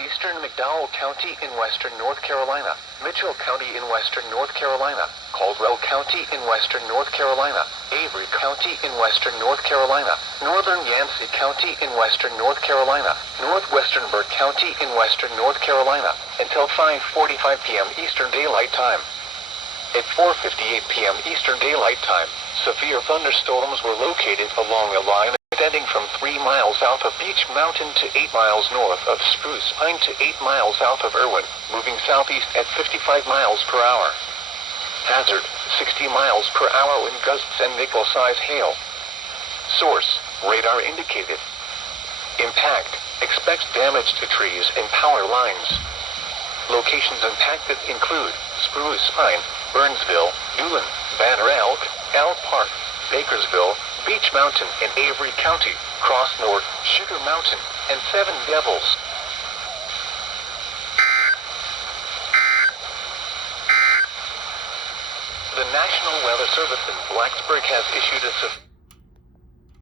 southeastern McDowell County in western North Carolina, Mitchell County in western North Carolina, Caldwell County in western North Carolina, Avery County in western North Carolina, northern Yancey County in western North Carolina, northwestern Burke County in western North Carolina, until 5:45 p.m. Eastern Daylight Time. At 4:58 p.m. Eastern Daylight Time, severe thunderstorms were located along a line extending from 3 miles south of Beech Mountain to 8 miles north of Spruce Pine to 8 miles south of Irwin, moving southeast at 55 miles per hour. Hazard, 60 miles per hour wind gusts and nickel-size hail. Source, radar indicated. Impact, expects damage to trees and power lines. Locations impacted include Spruce Pine, Burnsville, Newland, Banner Elk, Elk Park, Bakersville, Beech Mountain and Avery County, Cross North, Sugar Mountain, and Seven Devils. The National Weather Service in Blacksburg has issued a